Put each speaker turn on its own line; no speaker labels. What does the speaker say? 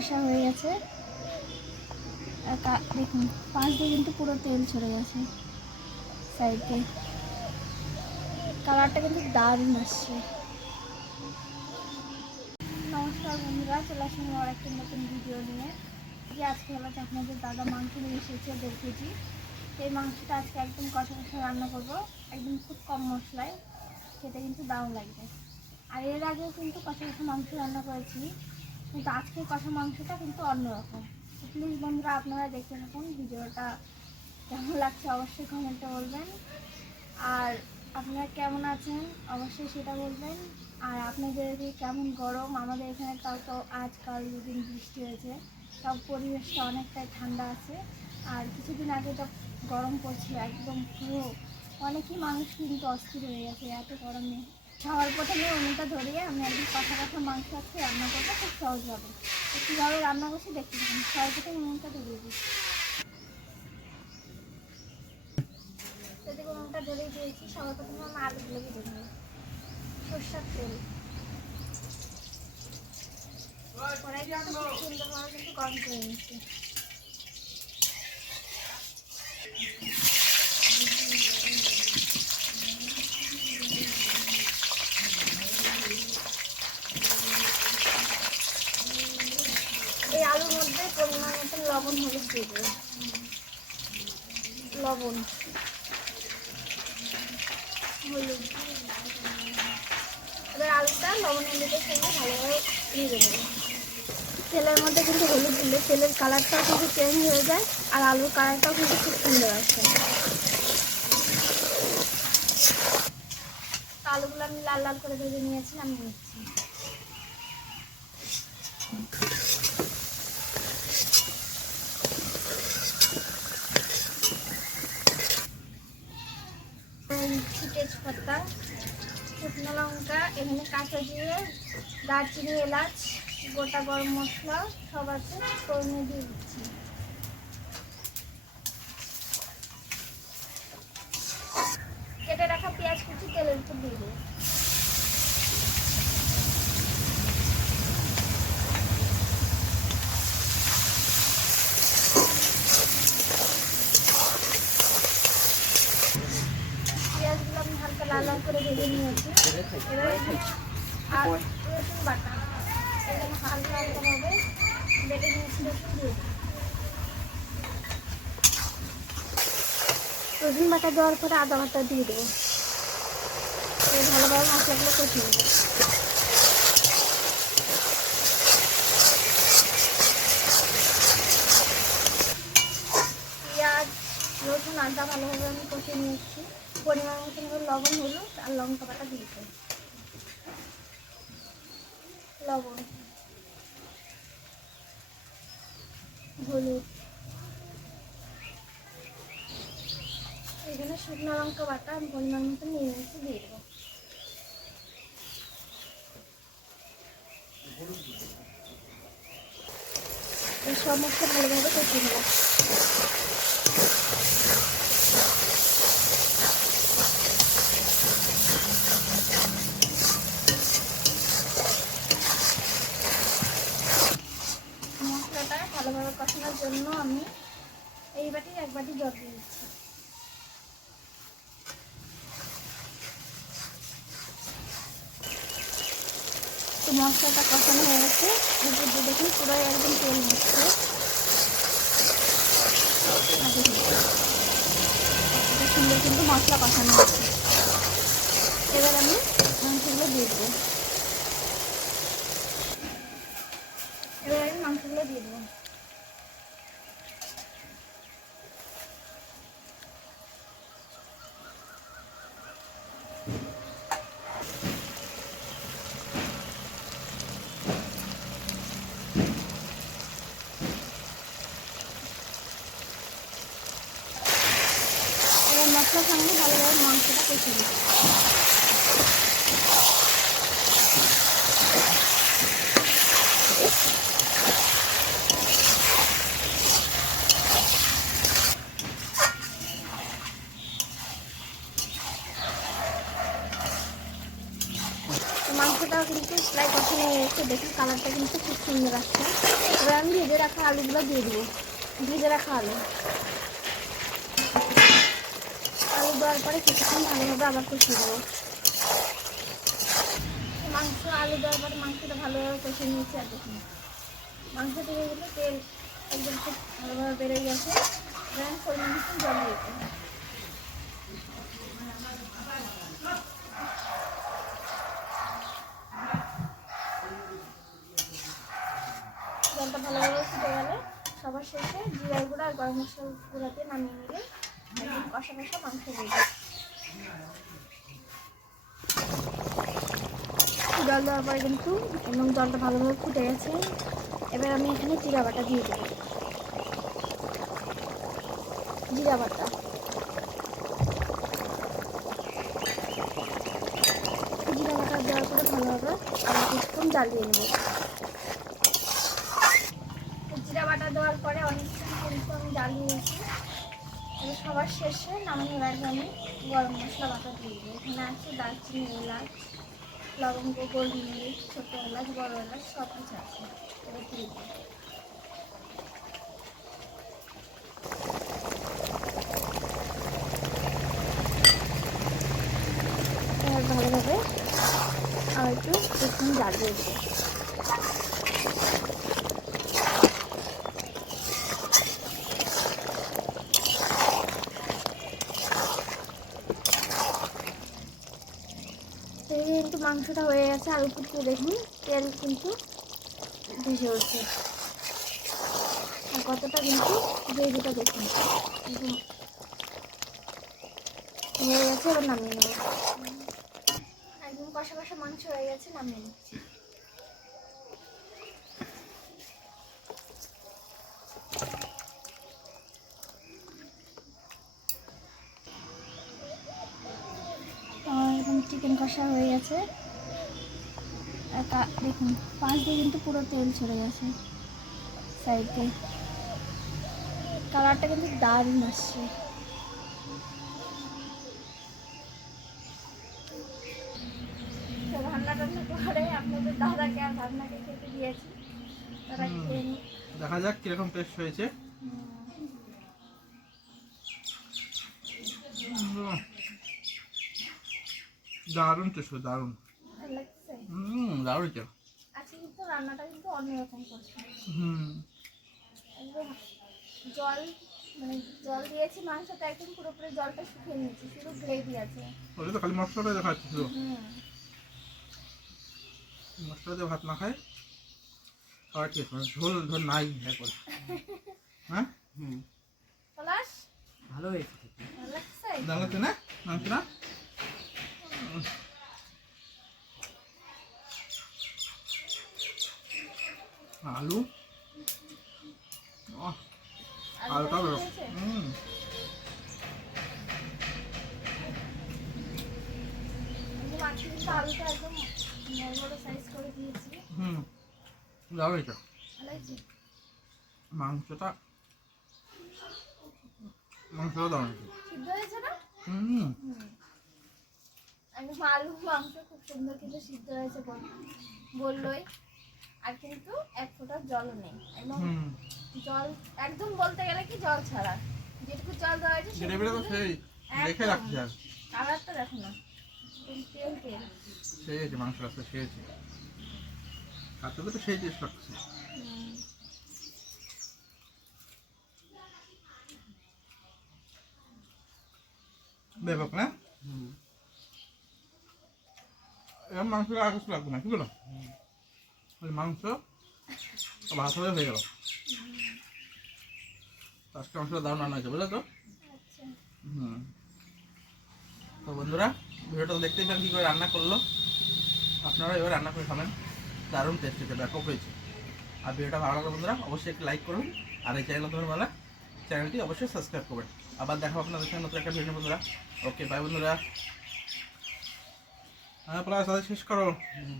কষা হয়ে গেছে। দেখুন পাঁচ দিয়ে কিন্তু পুরো তেল ছড়ে গেছে সাইডে। কালারটা কিন্তু দারুণ আসছে। নমস্কার বন্ধুরা, চলে আসুন আমার একটা নতুন ভিডিও নিয়ে। যে আজকে হলো আপনাদের দাদা মাংস নিয়ে এসেছে দেড় কেজি। এই মাংসটা আজকে একদম কষা কষা রান্না করব। একদম খুব কম মশলায়। খেতে কিন্তু দারুণ লাগবে। আর এর আগেও কিন্তু কষা কষা মাংস রান্না করেছি। কিন্তু আজকের কষা মাংসটা কিন্তু অন্যরকম। প্লিজ বন্ধুরা আপনারা দেখে থাকুন, ভিডিওটা কেমন লাগছে অবশ্যই কমেন্টে বলবেন। আর আপনারা কেমন আছেন অবশ্যই সেটা বলবেন। আর আপনাদের এদিকে কেমন গরম, আমাদের এখানে তাও তো আজকাল দুদিন বৃষ্টি হয়েছে সব পরিবেশটা অনেকটাই ঠান্ডা আছে। আর কিছুদিন আগে তো গরম পড়ছিল, একদম পুরো, অনেকই মানুষ কিন্তু অস্থির হয়ে গেছে, এত গরমে। সবার প্রথমে উনুনটা ধরিয়ে আমি একদিন কথা কথা মাংস আছে, রান্না করব, খুব সহজ হবে। তো কীভাবে রান্না করছি দেখতে পাবেন সবার প্রথমে উনুনটা ধরিয়ে দিচ্ছি উনুনটা ধরিয়ে দিয়েছি, সবার আলুগুলো ভেজে তেল। কড়াইটা কিন্তু করে নিচ্ছি এই আলুর মধ্যে পরিমাণ মতো লবণ হলুদ দেবো। লবণ। হলুদ। এবার আলুটা লবণ হলুদের সঙ্গে ভালোভাবে নিয়ে দেবো। তেলের মধ্যে কিন্তু হলুদ দিলে তেলের কালারটাও কিন্তু চেঞ্জ হয়ে যায়, আর আলুর কালারটাও কিন্তু খুব সুন্দর আসে। আলুগুলো আমি লাল লাল করে ভেজে আমি নিচ্ছি দিচ্ছি তেজপাতা শুকনো লঙ্কা, এখানে কাঁচা জিরে দারচিনি, এলাচ, গোটা গরম মশলা সব আছে ফোড়নে দিয়ে দিচ্ছি। কেটে রাখা পেঁয়াজ কুচি তেলের উপর দিয়ে দিই পেঁয়াজগুলো আমি হালকা লাল লাল করে ভেজে নিয়েছি এবারে আর বাটা বেটে রসুন বাটা দেওয়ার পরে আদা বাটা দিয়ে দেবো। ভালোভাবে মশলাগুলো কষিয়ে নেব। পেঁয়াজ, রসুন, আদা ভালোভাবে আমি কষিয়ে নিয়েছি। পরিমাণ মতন লবণ, হলুদ আর লঙ্কা পাতা দিয়েছি লবণ। হলুদ। এখানে শুকনো লঙ্কা বাটা আমি পরিমাণ মতো নিয়ে নিয়েছি দিয়ে দেবো। মশলা ভালোভাবে কষিয়ে নেব মশলাটা ভালোভাবে কষানোর জন্য আমি এই বাটি এক বাটি জল দিয়ে দিচ্ছি তো মশলাটা কষানো হয়ে গেছে। উপর দেখুন পুরো একদম তেল দিচ্ছে। কতটা সুন্দর কিন্তু মশলা কষানো হচ্ছে। এবার আমি মাংসগুলো দিয়ে দেবো। এবার আমি মাংসগুলো দিয়ে দেবো এবার মশলার সঙ্গে ভালোভাবে মাংসটা কষিয়ে দেবো মাংসটাও কিন্তু প্রায় কষানো হয়ে গেছে দেখুন কালারটা কিন্তু খুব সুন্দর আসছে। এবার আমি ভেজে রাখা আলুগুলো দিয়ে দেবো। ভেজে রাখা আলু। দেওয়ার পরে কিছুক্ষণ ভালোভাবে আবার কষিয়ে দেবো মাংস, আলু দেওয়ার পরে মাংসটা ভালোভাবে কষিয়ে নিয়েছি আর দেখুন। মাংস থেকে গেলে তেল একদম খুব ভালোভাবে বেড়ে গেছে। পরিমাণ জল দিয়েছি জলটা ভালোভাবে ফুটে গেলে সবার শেষে জিরার গুঁড়া আর গরম মশলা গুঁড়া দিয়ে নামিয়ে নিলে কষা কষা মাংস দিয়ে জল দেওয়ার পরে কিন্তু এবং জলটা ভালোভাবে ফুটে গেছে। এবার আমি এখানে জিরা বাটা দিয়ে দেবো। জিরা বাটা জিরা বাটা দেওয়ার পরে ভালোভাবে আবার কিছুক্ষণ জ্বালিয়ে নেব জিরা বাটা দেওয়ার পরে অনেকক্ষণ কিন্তু আমি জ্বালিয়েছি এবার সবার শেষে নামানোর আগে আমি গরম মশলা বাটা দিয়ে দেবো। এখানে আছে দারচিনি, এলাচ, লবঙ্গ, গোলমরিচ, ছোটো এলাচ, বড় এলাচ, সব কিছু আছে। এবার দিয়ে ভালোভাবে আর একটু কিছুক্ষণ জ্বালিয়ে দেবো। এই কিন্তু মাংসটা হয়ে গেছে, আর উপর থেকে দেখুন, তেল কিন্তু ভেসে উঠছে। আর কতটা কিন্তু গ্রেভিটা দেখুন। হয়ে গেছে, এবার নামিয়ে নেব। একদম কষা কষা মাংস হয়ে গেছে, নামিয়ে নিচ্ছি আমার এখন চিকেন কষা হয়ে গেছে। দেখুন পাশ দিয়ে কিন্তু পুরো তেল ছড়ে গেছে সাইড। দিয়ে কালারটা কিন্তু দারুণ আসছে। তো রান্না টান্না করে আপনাদের দাদাকে আর ভাবনাকে খেতে দিয়েছি। তারা
হুম।
খেয়ে নিক।
দেখা যাক কীরকম টেস্ট হয়েছে। দারুণ টেস্ট দারুণ। হুম দারুণ
আজকে কিন্তু রান্নাটা কিন্তু অন্যরকম করছি।
হুম।
একদম জল মানে জল দিয়েছি মাংসটা একদম পুরোপুরি জলটা শুকিয়ে নিয়েছি শুধু গ্রেভি আছে।
ওটা তো খালি মশলাটা দেখাচ্ছে শুধু।
হুম।
মশলা দিয়ে ভাত না খায়? খাওয়ার টেস্ট মানে ঝোল ঝোল নাই হ্যাঁ করে হ্যাঁ?
হুম।
পলাশ?
ভালো হয়েছে
ভালো লাগছে?
না মাংস না। আলু?
আলুটা
হুম। দারুণ হয়েছে? মাংসটা মাংসটা দারুণ হয়েছে
সিদ্ধ হয়েছে না?
হুম।
একদম আলু মাংস খুব সুন্দর কিন্তু সিদ্ধ হয়েছে বললোই। আর কিন্তু এক ফোঁটা জলও নেই।
হুম।
জল একদম বলতে গেলে কি জল ছাড়া। যেটুকু জল দেওয়া হয়েছে
গ্রেভিটা তো সেই দেখে রাখছি আর।
কালারটা দেখো না। তেল তেল।
সেই আছে মাংস রাস্তা সেই আছে খাতে তো সেই টেস্ট লাগছে। ব্যাপক না?
হুম।
এরকম মাংস আর কিছু লাগবে না কি বলো? মাংস ভাত হয়ে হয়ে গেল। আজকে মাংসটা দারুণ রান্না হয়েছে বুঝলে তো?
আচ্ছা।
হুম। তো বন্ধুরা ভিডিওটা দেখতেই পেলেন কী করে রান্না করল। আপনারা এবার রান্না করে খাবেন। দারুণ টেস্ট হয়েছে ব্যাপক হয়েছে। আর ভিডিওটা ভালো লাগল বন্ধুরা অবশ্যই একটু লাইক করুন। আর এই চ্যানেল তোমার ভালো চ্যানেলটি অবশ্যই সাবস্ক্রাইব করবেন। আবার দেখা আপনাদের সঙ্গে নতুন একটা ভিডিও বন্ধুরা। ওকে বাই বন্ধুরা। হ্যাঁ প্লাস শেষ করো
হুম